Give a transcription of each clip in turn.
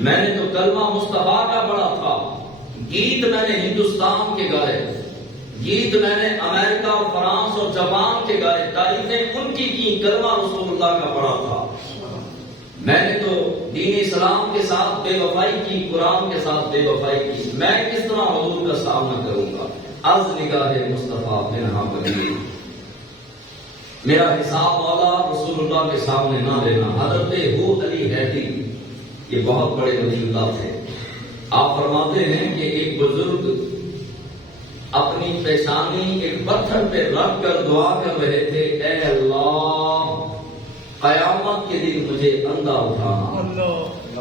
میں نے تو کلمہ مصطفیٰ کا پڑھا تھا، گیت میں نے ہندوستان کے گائے، گیت میں نے امریکہ اور فرانس اور جاپان کے گائے، تعریفیں ان کی کلمہ رسول اللہ کا پڑھا تھا۔ میں نے تو دین اسلام کے ساتھ بے وفائی کی، قرآن کے ساتھ بے وفائی کی، میں کس طرح حضور کا سامنا کروں گا؟ از نگاہ مصطفیٰ منہا بری، میرا حساب والا رسول اللہ کے سامنے نہ لینا۔ حضرت حود علی حیدی یہ بہت بڑے ولی اللہ تھے۔ آپ فرماتے ہیں کہ ایک بزرگ اپنی پیشانی ایک پتھر پہ رکھ کر دعا کر رہے تھے، اے اللہ قیامت کے دن مجھے اندھا اٹھانا۔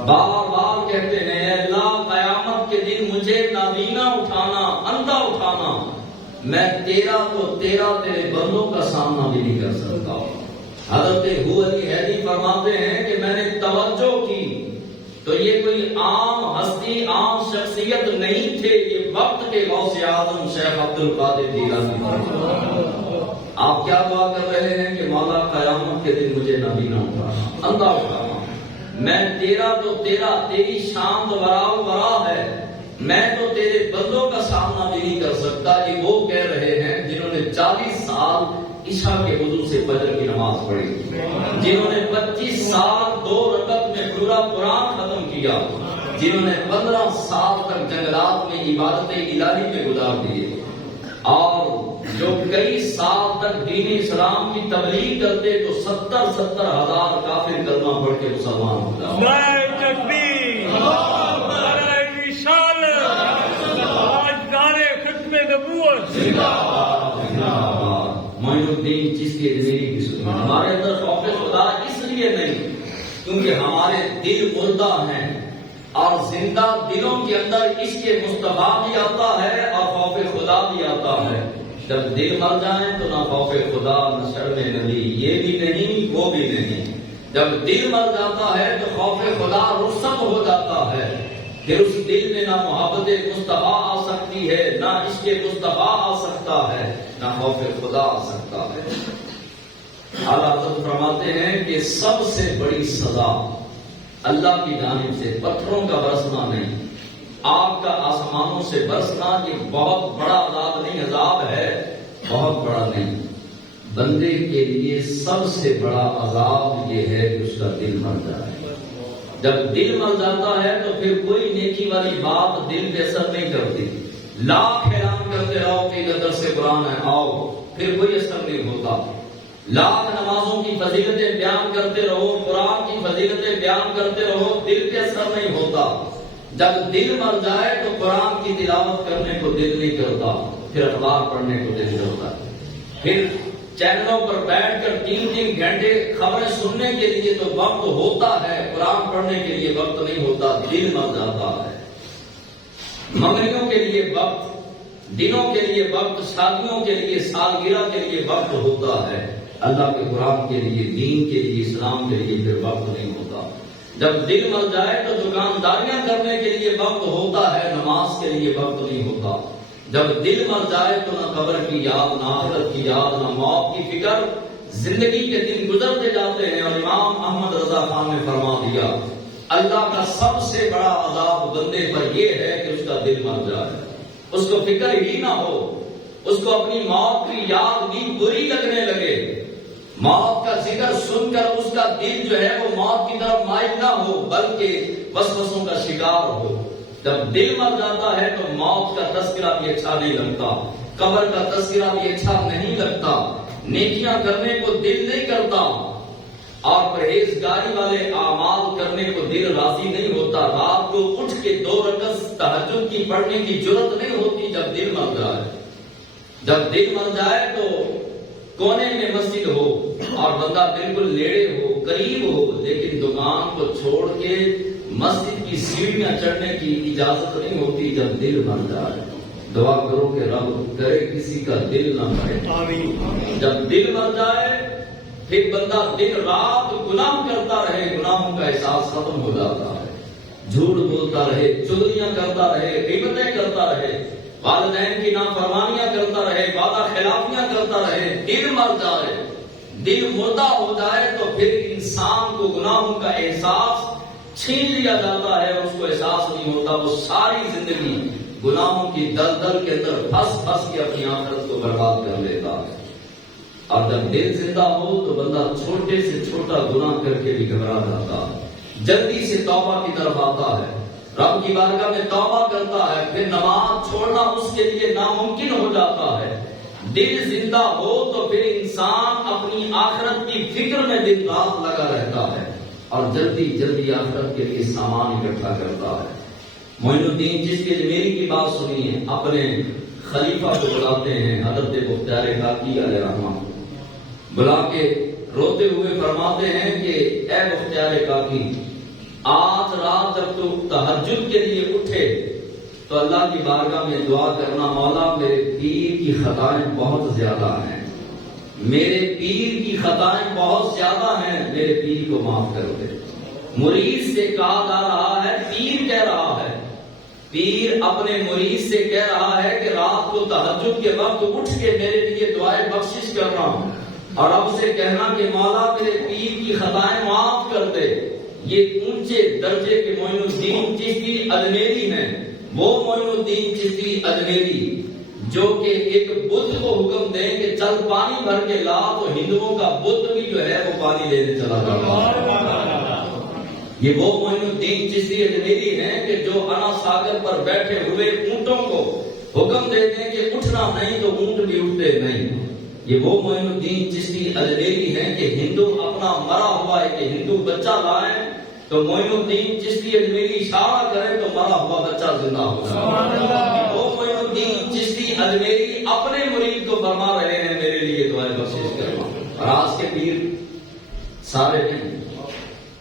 بار بار کہتے ہیں اے اللہ قیامت کے دن مجھے نابینا اٹھانا، اندھا اٹھانا، میں تیرا تیرے بندوں کا سامنا بھی نہیں کر سکتا۔ حضرت حود علی حیدی فرماتے ہیں کہ میں نے توجہ کی تو یہ کوئی عام ہستی، عام شخصیت نہیں تھے، یہ وقت کے غوث اعظم شیخ عبد القادر جیلانی۔ آپ کیا دعا کر رہے ہیں کہ مولا قیامت کے دن مجھے نابینا اٹھانا، اندھا اٹھانا، میں تیرا تیری شان تو ورا ہے، میں تو تیرے بندوں کا سامنا بھی نہیں کر سکتا۔ یہ وہ کہہ رہے ہیں جنہوں نے 40 سال عشاء کے وضو سے فجر کی نماز پڑھی، جنہوں نے 25 سال 2 رکعت میں پورا قرآن ختم کیا، جنہوں نے 15 سال تک جنگلات میں عبادت الہی میں گزار دیے، اور جو کئی سال تک دین اسلام کی تبلیغ کرتے تو 70 ہزار کافر کلمہ پڑھ کے مسلمان ہو جاتے۔ معین الدین چشتی اجمیری کی سنی، ہمارے اندر خوف خدا اس لیے نہیں کیونکہ ہمارے دل مردہ ہیں، اور زندہ دلوں کے اندر عشق مصطفیٰ بھی آتا ہے اور خوف خدا بھی آتا ہے۔ جب دل مر جائیں تو نہ خوف خدا نہ شرم نبی، یہ بھی نہیں وہ بھی نہیں۔ جب دل مر جاتا ہے تو خوف خدا رخصت ہو جاتا ہے، پھر اس دل میں نہ محبت مصطفیٰ آ سکتی ہے، نہ عشق مصطفیٰ آ سکتا ہے، نہ خوف خدا آ سکتا ہے۔ اعلیٰ حضرت فرماتے ہیں کہ سب سے بڑی سزا اللہ کی جانب سے پتھروں کا برسنا نہیں، آگ کا آسمانوں سے برسنا، یہ بہت بڑا عذاب نہیں، عذاب ہے بہت بڑا نہیں۔ بندے کے لیے سب سے بڑا عذاب یہ ہے کہ اس کا دل مر جائے۔ جب دل مر جاتا ہے تو پھر کوئی نیکی والی بات دل پہ اثر نہیں کرتی، لاکھ اعلان کرتے رہو کہ ادھر سے قرآن ہے آؤ، پھر کوئی اثر نہیں ہوتا۔ لاکھ نمازوں کی فضیلتیں بیان کرتے رہو، قرآن کی فضیلتیں بیان کرتے رہو، دل پہ اثر نہیں ہوتا۔ جب دل مر جائے تو قرآن کی تلاوت کرنے کو دل نہیں کرتا، پھر اخبار پڑھنے کو دل کرتا ہے، پھر چینلوں پر بیٹھ کر 3 گھنٹے خبریں سننے کے لیے تو وقت ہوتا ہے، قرآن پڑھنے کے لیے وقت نہیں ہوتا، دل مر جاتا ہے۔ منگنیوں کے لیے وقت، دنوں کے لیے وقت، شادیوں کے لیے، سالگرہ کے لیے وقت ہوتا ہے، اللہ کے قرآن کے لیے، دین کے لیے، اسلام کے لیے پھر وقت نہیں ہوتا۔ جب دل مر جائے تو دکانداریاں کرنے کے لیے وقت ہوتا ہے، نماز کے لیے وقت نہیں ہوتا۔ جب دل مر جائے تو نہ قبر کی یاد، نہ آخرت کی یاد، نہ موت کی فکر، زندگی کے دن گزرتے جاتے ہیں۔ اور امام احمد رضا خان نے فرما دیا اللہ کا سب سے بڑا عذاب بندے پر یہ ہے کہ اس کا دل مر جائے، اس کو فکر ہی نہ ہو، اس کو اپنی موت کی یاد بھی بری لگنے لگے، موت کا ذکر سن کر اس کا دل جو ہے وہ موت کی طرف مائل نہ ہو بلکہ وسوسوں کا شکار ہو۔ جب دل مر جاتا ہے تو موت کا تذکرہ بھی اچھا نہیں لگتا، قبر کا تذکرہ بھی اچھا نہیں لگتا، نیکیاں کرنے کو دل نہیں کرتا، اور پرہیزگاری والے اعمال کرنے کو دل راضی نہیں ہوتا۔ رات کو اٹھ کے 2 رکعت تہجد کی پڑھنے کی جرت نہیں ہوتی جب دل مر جائے۔ جب دل مر جائے تو کونے میں مسجد ہو اور بندہ بالکل نیڑے ہو، قریب ہو، لیکن دکان کو چھوڑ کے مسجد کی سیڑھیاں چڑھنے کی اجازت نہیں ہوتی جب دل مر جائے۔ دعا کرو کہ رب کرے کسی کا دل نہ مرے۔ جب دل مر جائے پھر بندہ دن رات گناہ کرتا رہے، گناہوں کا احساس ختم ہو جاتا ہے، جھوٹ بولتا رہے، چغلیاں کرتا رہے، غیبتیں کرتا رہے، والدین کی نافرمانیاں کرتا رہے، وعدہ خلافیاں کرتا رہے، دل مر جائے، دل مردہ ہو جائے تو پھر انسان کو گناہوں کا احساس چھین لیا جاتا ہے اور اس کو احساس نہیں ہوتا، وہ ساری زندگی گناہوں کی دلدل کے اندر پھنس کے اپنی آخرت کو برباد کر لیتا ہے۔ اور جب دل زندہ ہو تو بندہ چھوٹے سے چھوٹا گناہ کر کے بھی گھبرا جاتا ہے، جلدی سے توبہ کی طرف آتا ہے، رب کی بارگاہ میں توبہ کرتا ہے، پھر نماز چھوڑنا اس کے لیے ناممکن ہو جاتا ہے۔ دل زندہ ہو تو پھر انسان اپنی آخرت کی فکر میں دن رات لگا رہتا ہے اور جلدی جلدی آخرت کے لیے سامان اکٹھا کرتا ہے۔ معین الدین چشتی اجمیری کی بات سنیے، اپنے خلیفہ کو بلاتے ہیں حضرت بختیار کاکی علیہ رحمہ، بلا کے روتے ہوئے فرماتے ہیں کہ اے بختیار کاکی، آج رات جب تو تہجد کے لیے اٹھے تو اللہ کی بارگاہ میں دعا کرنا، مولا میرے پیر کی خطائیں بہت زیادہ ہیں، میرے پیر کی خطائیں بہت زیادہ ہیں، میرے پیر کو معاف کر دے۔ مرید سے کہا جا رہا ہے، پیر کہہ رہا ہے، پیر اپنے مرید سے کہہ رہا ہے کہ رات کو تہجد کے وقت اٹھ کے میرے لیے دعائیں بخشش کر رہا ہوں، اور اب سے کہنا کہ مولا میرے پیر کی خطائیں معاف کر دے۔ یہ اونچے درجے کے معین الدین چشتی اجمیری ہیں، وہ معین الدین چشتی اجمیری جو کہ ایک بت کو حکم دیں کہ چل پانی بھر کے لا، تو ہندوؤں کا بت بھی جو ہے وہ پانی لینے چلا جاتا۔ یہ وہ معین الدین چشتی اجمیری ہیں کہ جو انا ساگر پر بیٹھے ہوئے اونٹوں کو حکم دیتے ہیں کہ اٹھنا نہیں تو اونٹ بھی اٹھتے نہیں۔ یہ وہ معین الدین چشتی اجمیری ہیں کہ ہندو اپنا مرا ہوا ہے کہ ہندو بچہ لائیں تو معین الدین چشتی اجمیری اشارہ کریں تو مرا ہوا بچہ زندہ ہو جائے۔ وہ معین الدین چشتی اجمیری اپنے مرید کو فرما رہے ہیں میرے لیے دعائیں بخشش کرنا، اور آج کے پیر سارے نہیں،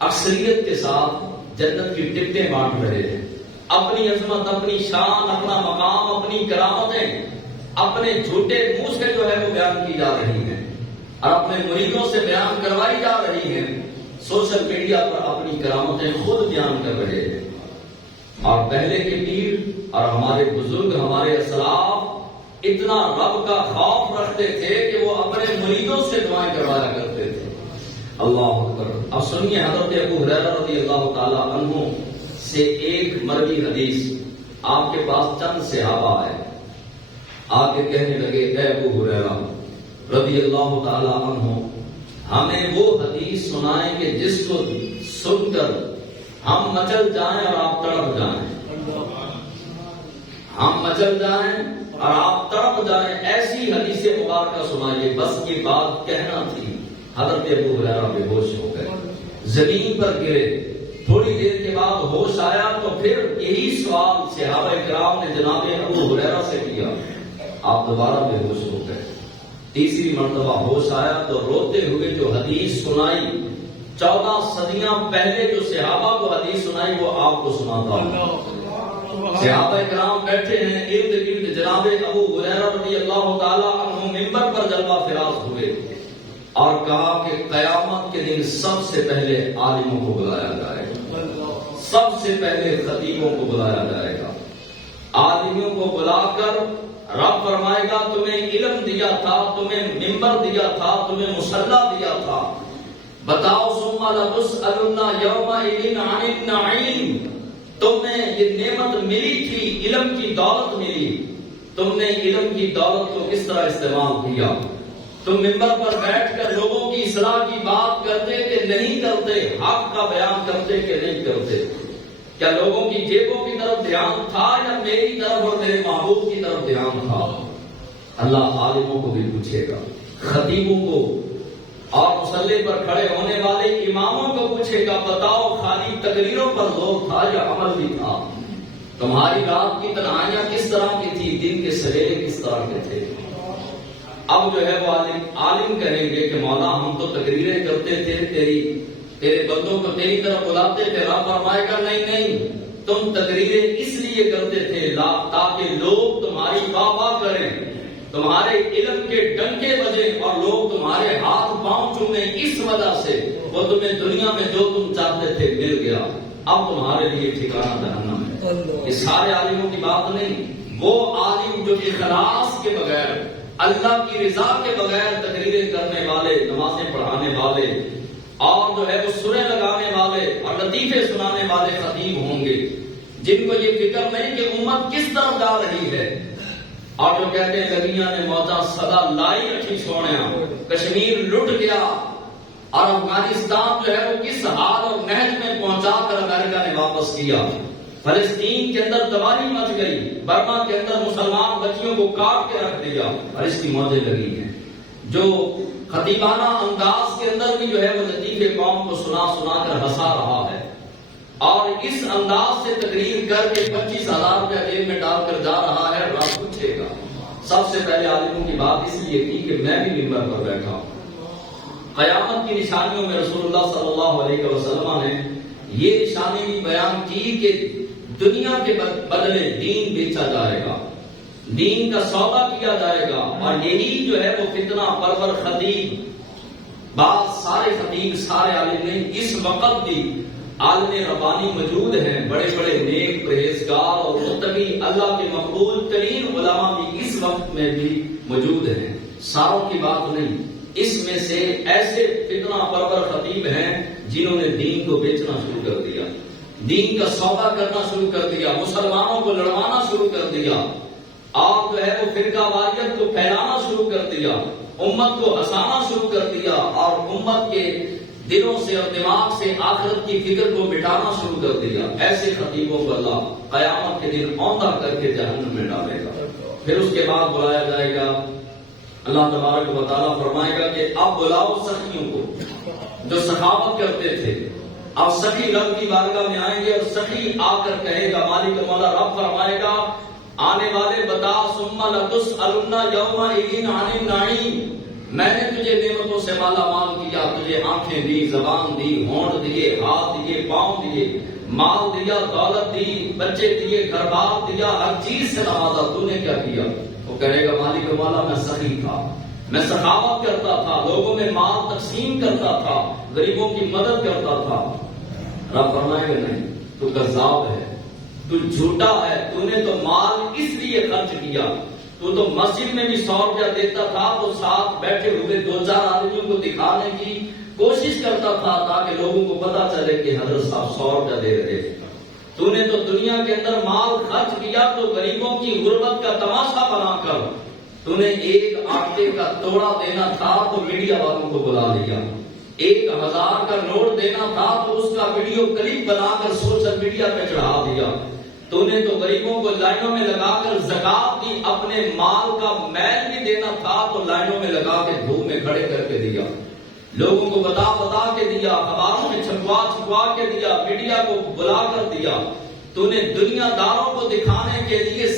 اکثریت کے ساتھ جنت کی ٹکٹیں بانٹ رہے ہیں، اپنی عظمت، اپنی شان، اپنا مقام، اپنی کرامتیں اپنے جھوٹے منہ سے جو ہے وہ بیان کی جا رہی ہیں اور اپنے مریدوں سے بیان کروائی جا رہی ہیں، سوشل میڈیا پر اپنی کرامتیں خود بیان کر رہے ہیں۔ اور پہلے کے پیر اور ہمارے بزرگ، ہمارے اسلاف اتنا رب کا خوف رکھتے تھے کہ وہ اپنے مریدوں سے دعائیں کروایا کرتے تھے۔ اللہ اکبر۔ اب سنیے حضرت ابو ہریرہ رضی اللہ تعالی عنہ سے ایک مروی حدیث، آپ کے پاس چند صحابہ آئے، آگے کہنے لگے اے ابو ہریرہ رضی اللہ تعالی عنہ، ہمیں وہ حدیث سنائیں کہ جس کو سن کر ہم مچل جائیں اور آپ تڑپ جائیں، ہم مچل جائیں اور آپ تڑپ جائیں، ایسی حدیث مبارکہ سنائیے۔ بس یہ بات کہنا تھی، حضرت ابو ہریرہ بے ہوش ہو گئے، زمین پر گرے، تھوڑی دیر کے بعد ہوش آیا تو پھر یہی سوال صحابہ کرام نے جناب ابو ہریرہ سے کیا، آپ دوبارہ بے ہوش ہو گئے۔ تیسری مرتبہ ہوش آیا تو روتے ہوئے جو حدیث سنائی، 14 صدیاں پہلے جو صحابہ کو حدیث سنائی وہ آپ کو سناتا ہوں۔ صحابہ کرام بیٹھے ہیں ارد گرد، جناب ابو ہریرہ رضی اللہ تعالی عنہ منبر پر جلوہ فراز ہوئے اور کہا کہ قیامت کے دن سب سے پہلے عالموں کو بلایا جائے گا، سب سے پہلے خطیبوں کو بلایا جائے گا، عالموں کو بلا کر رب فرمائے گا تمہیں علم دیا تھا، تمہیں منبر دیا تھا، تمہیں مصلی دیا تھا، بتاؤ ثم لتسألن یومئذ عن النعیم، تمہیں یہ نعمت ملی تھی، علم کی دولت ملی، تم نے علم کی دولت کو کس طرح استعمال کیا؟ تم منبر پر بیٹھ کر لوگوں کی اصلاح کی بات کرتے کہ نہیں کرتے، حق کا بیان کرتے کہ نہیں کرتے؟ کیا لوگوں کی جیبوں کی طرف دھیان تھا یا میری طرف اور میرے محبوب کی طرف دھیان تھا؟ اللہ عالموں کو بھی پوچھے گا، خطیبوں کو اور مصلی پر کھڑے ہونے والے اماموں کو پوچھے گا، بتاؤ خالی تقریروں پر زور تھا یا عمل بھی تھا؟ تمہاری رات کی تنہائیاں کس طرح کی تھی، دن کے سویرے کس طرح کے تھے؟ اب جو ہے وہ عالم کہیں گے کہ مولا ہم تو تقریریں کرتے تھے، تیرے بندوں کو تیری طرف بلاتے تھے، رب فرمائے گا نہیں نہیں، تم تقریریں اس لیے کرتے تھے تاکہ لوگ تمہاری واہ واہ کریں، تمہارے علم کے ڈنکے بجے اور لوگ تمہارے ہاتھ پاؤں چومیں، اس وجہ سے وہ تمہیں دنیا میں جو تم چاہتے تھے مل گیا، اب تمہارے لیے ٹھکانہ جہنم ہے۔ یہ سارے عالموں کی بات نہیں، وہ عالم جو اخلاص کے بغیر، اللہ کی رضا کے بغیر تقریریں کرنے والے، نمازیں پڑھانے والے اور جو ہے وہ سریں لگانے والے اور لطیفے سنانے والے خطیب ہوں گے، جن کو یہ فکر نہیں کہ امت کس طرف جا رہی ہے، اور جو کہتے ہیں لگیاں نے موجہ صدا لائی رکھی سونیا، کشمیر لٹ گیا اور افغانستان جو ہے وہ کس حال اور نہج میں پہنچا کر امریکہ نے واپس کیا، فلسطین کے اندر تباہی مچ گئی، برما کے اندر مسلمان بچیوں کو کاٹ کے رکھ دیا، اور اس کی موجیں لگی ہیں۔ جو خطیبانہ انداز کے اندر بھی جو ہے وہ لطیفے قوم کو سنا سنا کر ہنسا رہا ہے، اور اس انداز سے تقریر کر کے 25,000 روپیہ جیب میں ڈال کر جا رہا ہے، رب پوچھے گا۔ سب سے پہلے عالموں کی بات اس لیے کی کہ میں بھی منبر پر بیٹھا ہوں۔ قیامت کی نشانیوں میں رسول اللہ صلی اللہ علیہ وسلم نے یہ نشانی بھی بیان کی کہ دنیا کے بدلے دین بیچا جائے گا، دین کا سودا کیا جائے گا، اور یہی جو ہے وہ فتنہ پرور خطیب، بعض سارے خطیب سارے عالم نہیں، اس وقت بھی عالم ربانی موجود ہیں، بڑے بڑے نیک پرہیزگار اور متقی اللہ کے مقبول ترین علماء بھی اس وقت میں بھی موجود ہیں، ساروں کی بات نہیں، اس میں سے ایسے فتنہ پرور خطیب ہیں جنہوں نے دین کو بیچنا شروع کر دیا، دین کا سودا کرنا شروع کر دیا، مسلمانوں کو لڑوانا شروع کر دیا، اور جو ہے وہ فرقہ واریت کو پھیلانا شروع کر دیا، امت کو ہنسانا شروع کر دیا، اور امت کے دلوں سے اور دماغ سے آخرت کی فکر کو مٹانا شروع کر دیا۔ ایسے خطیبوں کو اللہ قیامت کے دن اوندھا کر کے جہنم میں ڈالے گا، پھر اس کے بعد بلایا جائے گا، اللہ تبارک و تعالیٰ فرمائے گا کہ اب بلاؤ سخیوں کو جو سخاوت کرتے تھے، اب سخی رب کی بارگاہ میں آئیں گے، اور سخی آ کر کہے گا، مالک مولا رب فرمائے گا آنے والے بتا، ثم لتسألن یومئذ عن النعیم، میں نے تجھے نعمتوں سے مالا مال کیا، تجھے آنکھیں دی، زبان دی، ہونٹ دیے، ہاتھ دیے، پاؤں دیے، مال دیا، دولت دی، بچے دیے، گھر بار دیا، ہر چیز سے نوازا، تو نے کیا کیا؟ وہ کہے گا مالک مولا میں سخی تھا، میں سخاوت کرتا تھا، لوگوں میں مال تقسیم کرتا تھا، غریبوں کی مدد کرتا تھا۔ رب فرمائے گا نہیں، تو کذاب ہے، تو جھوٹا ہے، تو نے تو مال اس لیے خرچ کیا، تو مسجد میں بھی 100 روپیہ دیتا تھا، تو ساتھ بیٹھے ہوئے 2-4 آدمیوں کو دکھانے کی کوشش کرتا تھا تاکہ لوگوں کو پتا چلے کہ حضرت صاحب 100 روپیہ دے رہے تھے۔ تو نے تو دنیا کے اندر مال خرچ کیا تو غریبوں کی غربت کا تماشا بنا کر، تو نے ایک آٹے کا توڑا دینا تھا تو میڈیا والوں کو بلا لیا، 1000 کا نوٹ دینا تھا تو اس کا ویڈیو کلپ بنا کر سوشل میڈیا پہ چڑھا دیا۔ تو نے تو غریبوں کو لائنوں میں لگا کر زکات دی، اپنے مال کا میل بھی دینا تھا تو لائنوں میں لگا کے دھوپ میں کھڑے کر کے دیا، لوگوں کو بتا کے دیا، اخباروں میں چھپوا کے دیا، میڈیا کو بلا کر دیا۔ تو نے دنیا داروں کو